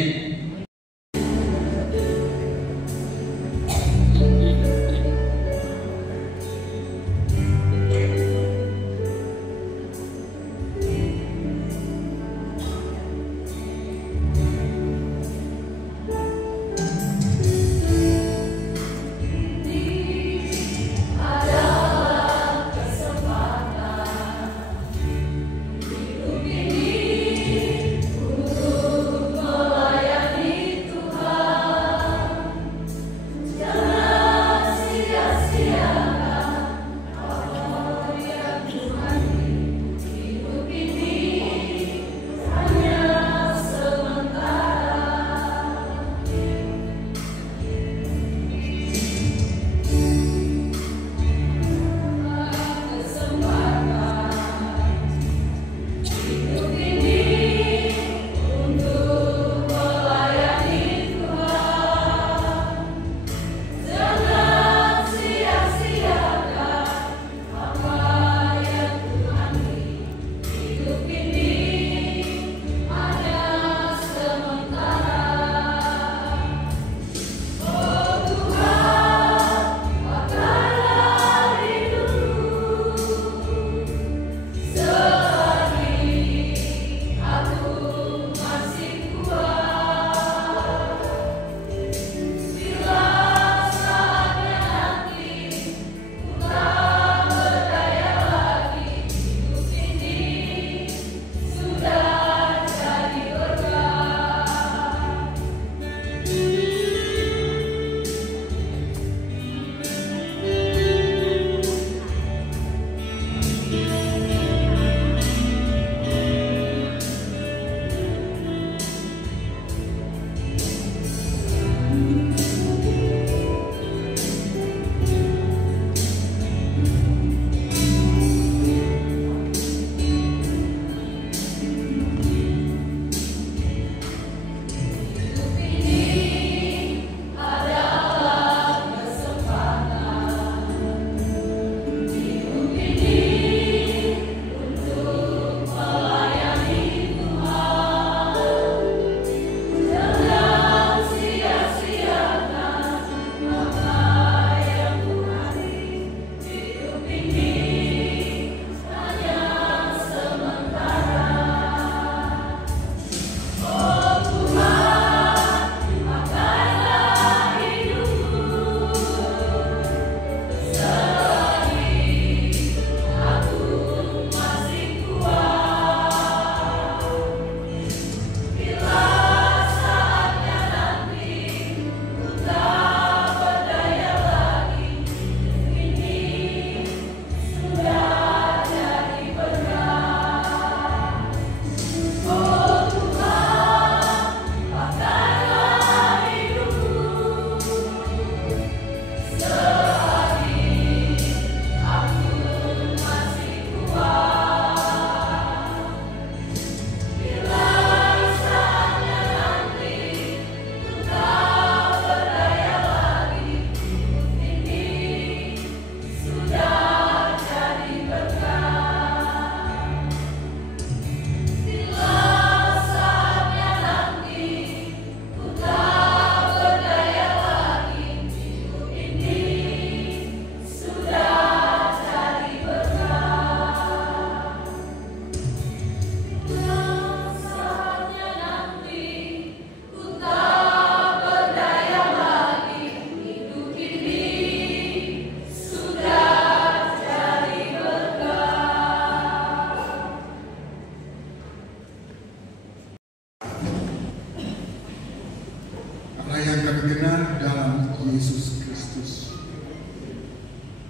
yang kami kenal dalam Yesus Kristus.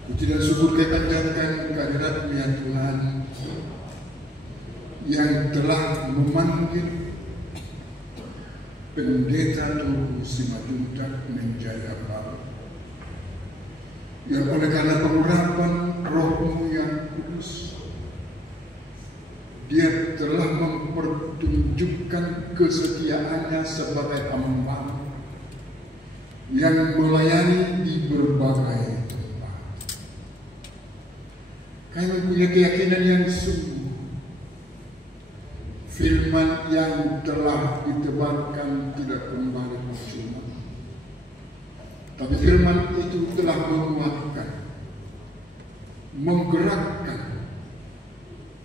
Puji dan syukur kami panjatkan kehadirat ya Tuhan yang telah memanggil Pendeta Togu Simanjuntak menjadi Bapa, yang oleh karena pengurapan Roh-Mu yang kudus, Dia telah mempertunjukkan kesetiaannya sebagai hamba yang melayani di berbagai tempat. Kami mempunyai keyakinan yang sungguh. Firman yang telah ditebarkan tidak kembali percuma. Tapi firman itu telah menguatkan, menggerakkan,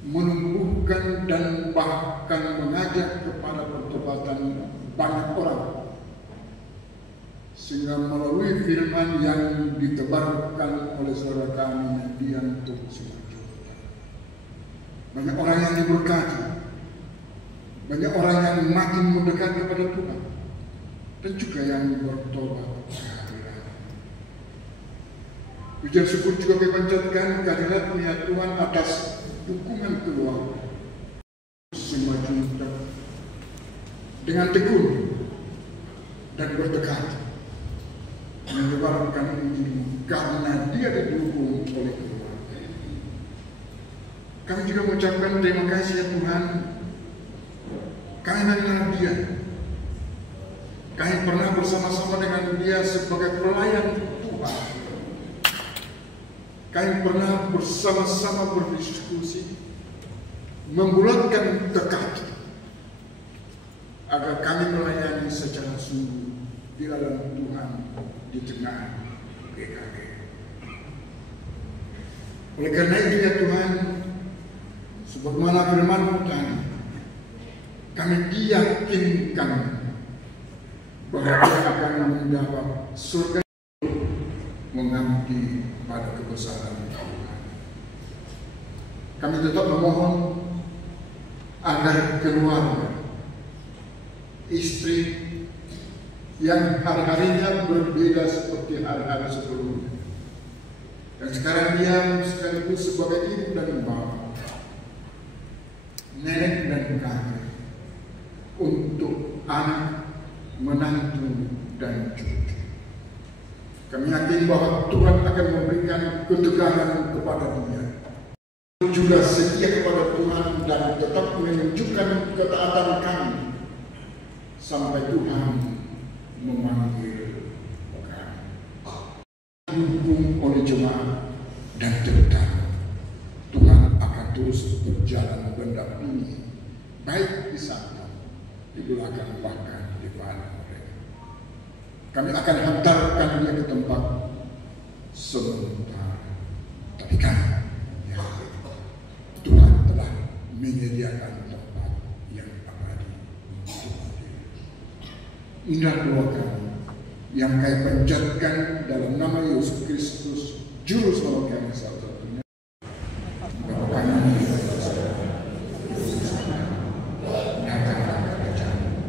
menumbuhkan dan bahkan mengajak kepada pertobatan banyak orang. Sehingga melalui firman yang ditebarkan oleh saudara kami Mendiang Tobu Simanjuntak, banyak orang yang diberkati, banyak orang yang makin mendekat kepada Tuhan, dan juga yang bertobat. Pujian syukur juga dipanjatkan kehadirat niat Tuhan atas dukungan keluarga Simanjuntak dengan tekun dan bertekad menyebarkan Injil karena dia didukung oleh keluarga. Kami juga mengucapkan terima kasih ya Tuhan, kami mengenal dia, kami pernah bersama-sama dengan dia sebagai pelayan Tuhan, kami pernah bersama-sama berdiskusi, membulatkan tekad agar kami melayani secara sungguh di dalam Tuhan di tengah GKG. Oleh karena itu ya Tuhan, sebagaimana firman-Mu tadi, kami diyakinkan bahwa Dia akan mendapat surga mengabdi pada kebesaran Tuhan. Kami tetap memohon agar keluarga, istri yang hari-harinya berbeda seperti hari-hari sebelumnya, dan sekarang dia sekaligus sebagai ibu dan bapak, nenek dan kakek, untuk anak, menantu, dan cucu. Kami yakin bahwa Tuhan akan memberikan ketegaran kepada dia, juga setia kepada Tuhan dan tetap menunjukkan ketaatan kami sampai Tuhan memanggil kami. Didukung oleh jemaat dan terutama Tuhan akan terus berjalan mendampingi, baik di sana, di belakang, bahkan di depan mereka. Kami akan hantarkan dia ke tempat sementara, tapi kan ya, Tuhan telah menyediakan tempat yang abadi untuk dia. Inilah doa kami yang kami panjatkan dalam nama Yesus Kristus, Juru Selamat kami satu-satunya. Bapa kami yang ada di surga, datanglah kerajaan-Mu,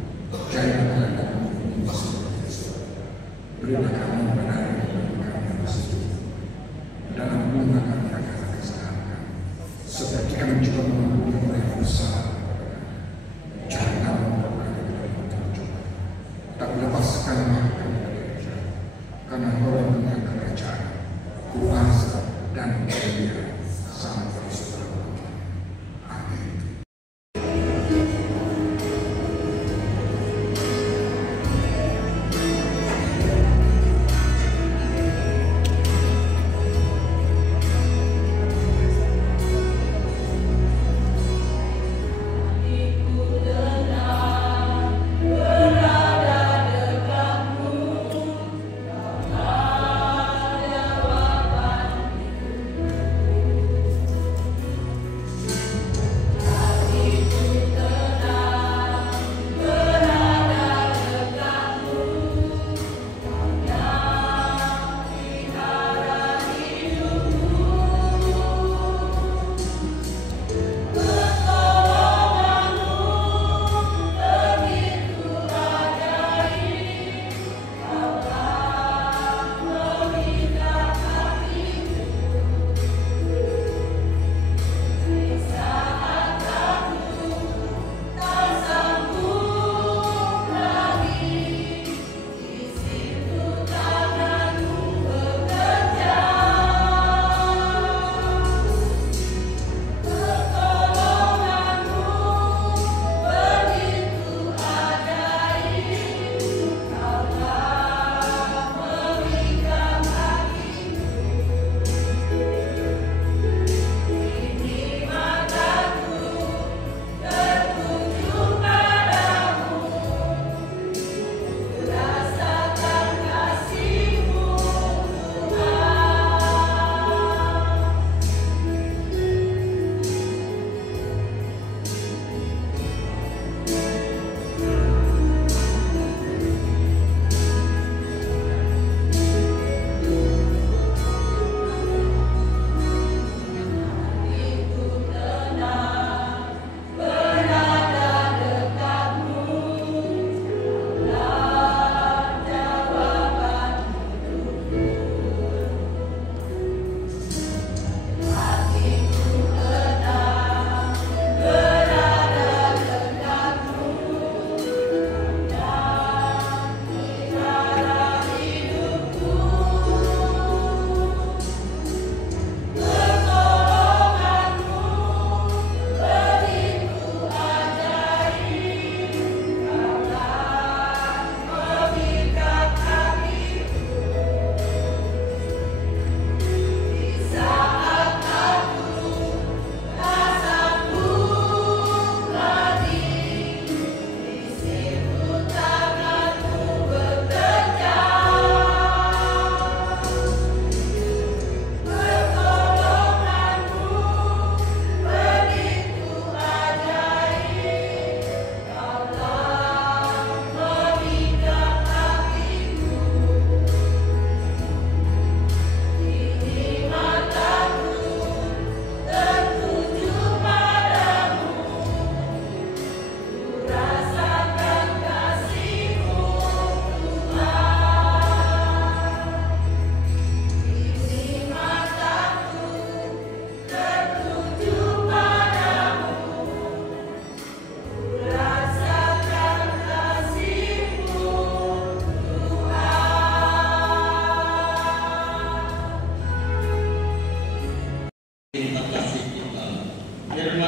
jadilah kehendak-Mu di surga. Berilah kami pada hari ini kami yang bersedia, dan ampunilah kami akan kesalahan kami, seperti kami juga mengampuni orang yang bersalah kepada kami. Janganlah membawa kami ke dalam pencobaan, tapi lepaskanlah kami dari yang jahat, karena Engkau punya kerajaan, kuasa, dan kemuliaan sampai selama-lamanya. Amin.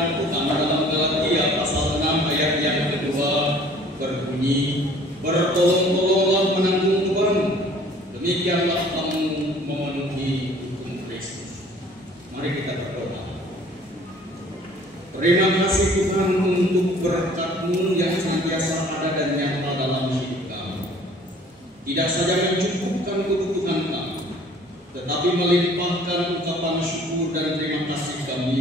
firman Tuhan dalam Galatia pasal 6 ayat yang kedua berbunyi, bertolong-tolonglah menanggung beban, demikianlah kamu memenuhi hukum Kristus. Mari kita berdoa. Terima kasih Tuhan untuk berkat-Mu yang senantiasa ada dan nyata dalam hidup kami. Tidak saja mencukupkan kebutuhan kami, tetapi melimpahkan ungkapan syukur dan terima kasih kami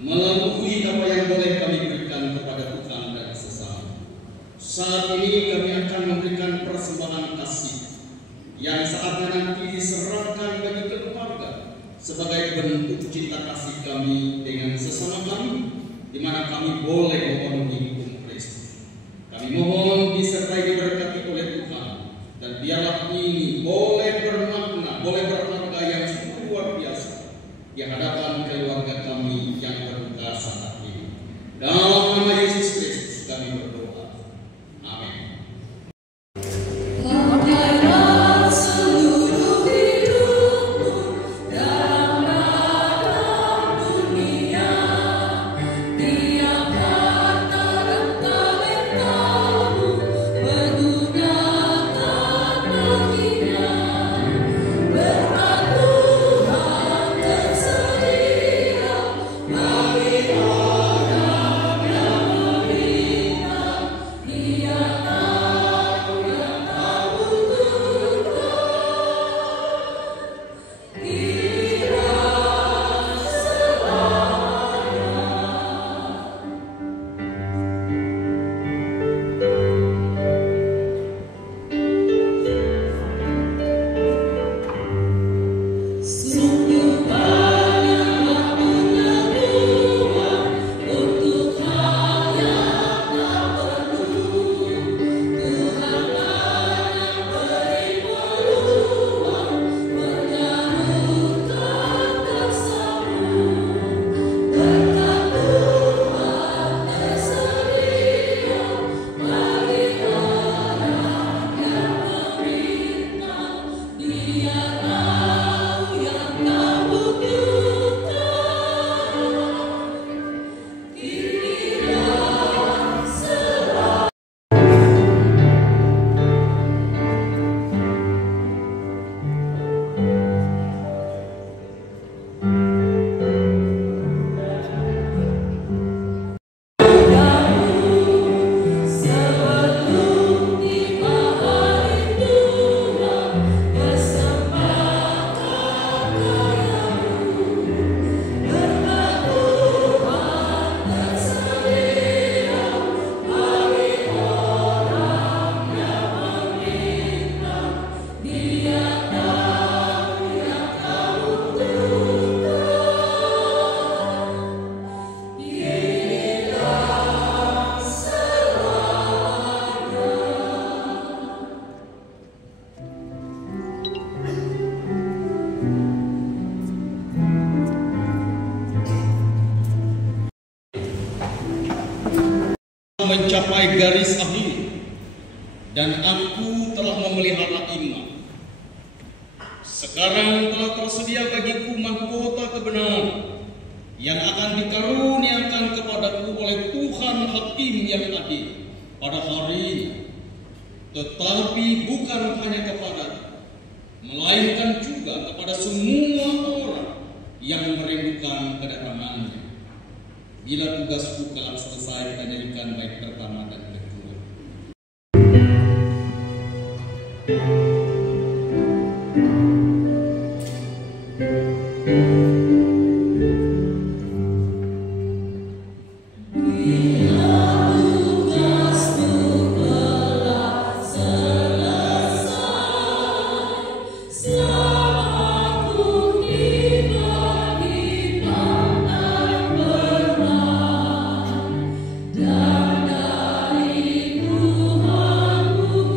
melampaui apa yang boleh kami berikan kepada Tuhan dan sesama. Saat ini kami akan memberikan persembahan kasih yang saatnya nanti diserahkan bagi keluarga sebagai bentuk cinta kasih kami dengan sesama kami, di mana kami boleh memenuhi hukum Kristus. Kami mohon disertai diberkati oleh Tuhan, dan biarlah ini boleh bermakna, boleh berharga yang sungguh luar biasa di hadapan keluarga kami yang berduka saat ini. Dalam nama Yesus Kristus kami berdoa. Amin. Mencapai garis akhir, dan aku telah memelihara iman. Sekarang telah tersedia bagiku mahkota kebenaran yang akan dikaruniakan kepadaku oleh Tuhan Hakim yang adil pada hari ini, tetapi bukan hanya kepadaku, melainkan juga kepada semua orang yang merindukan kedatangannya. Bila tugasku telah selesai, kita nyanyikan bait pertama dan kedua. Dan dari Tuhanmu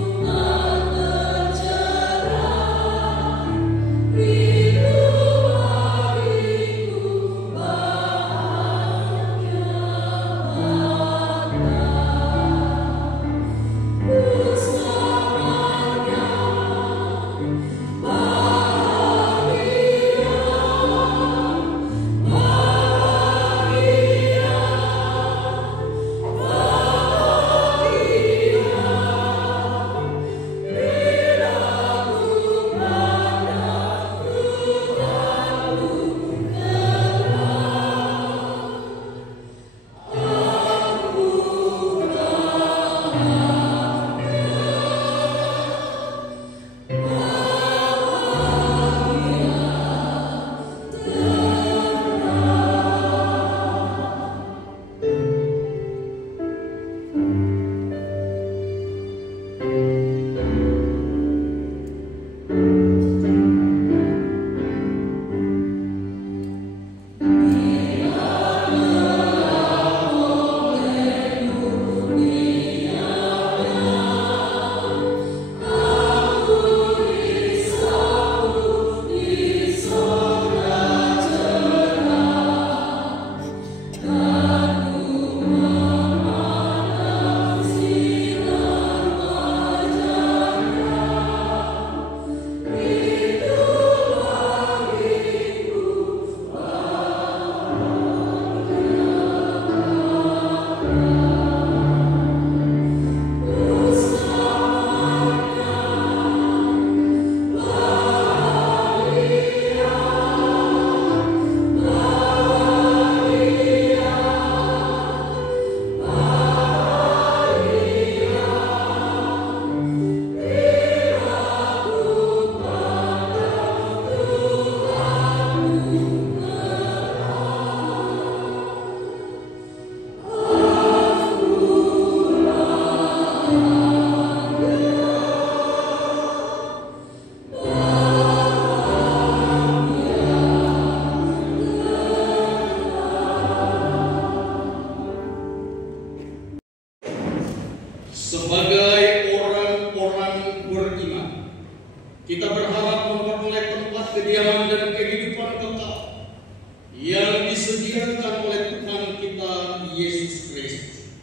yang disediakan oleh Tuhan kita Yesus Kristus.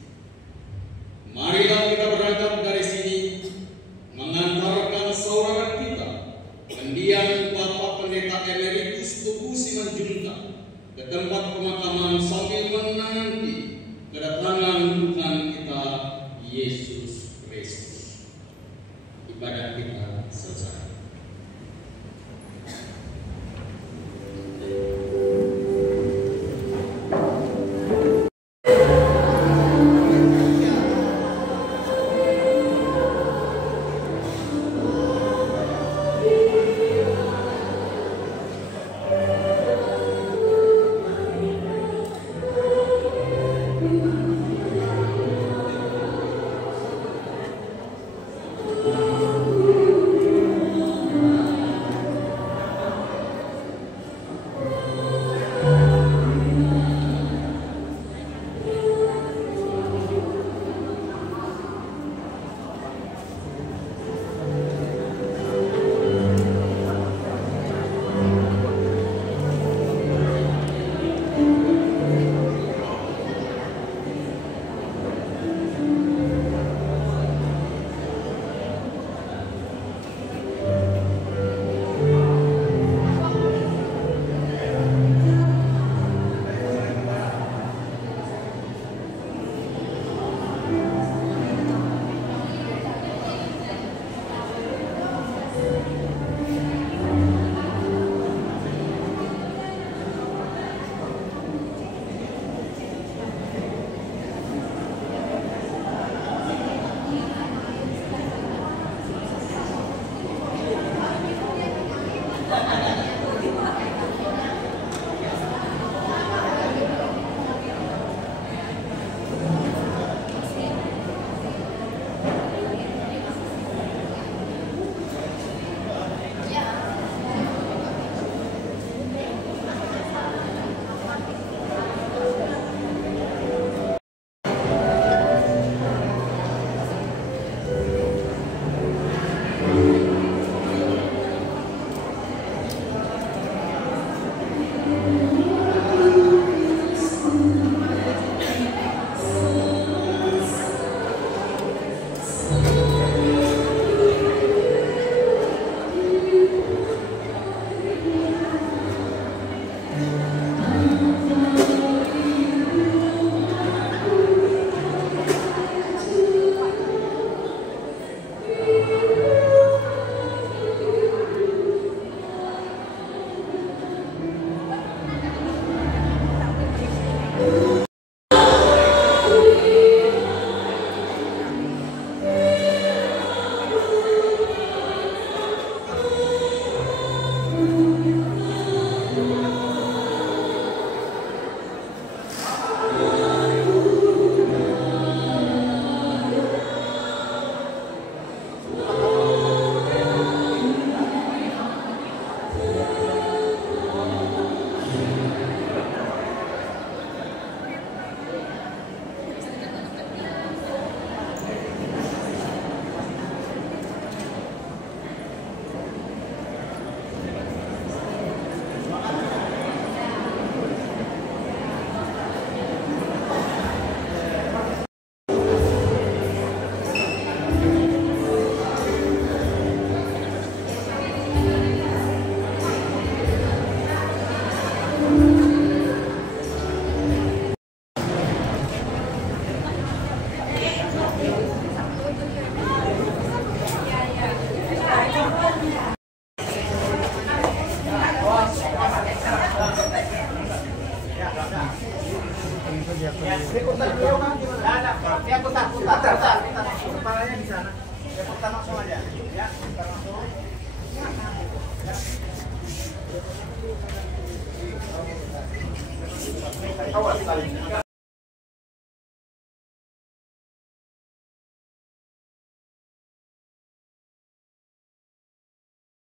Marilah kita berangkat dari sini mengantarkan saudara kita, pendiam Bapak Pendeta Emeritus Teguh Simanjuntak, ke tempat pemakaman sambil menanti kedatangan Tuhan kita Yesus Kristus. Ibadah kita selesai. Awas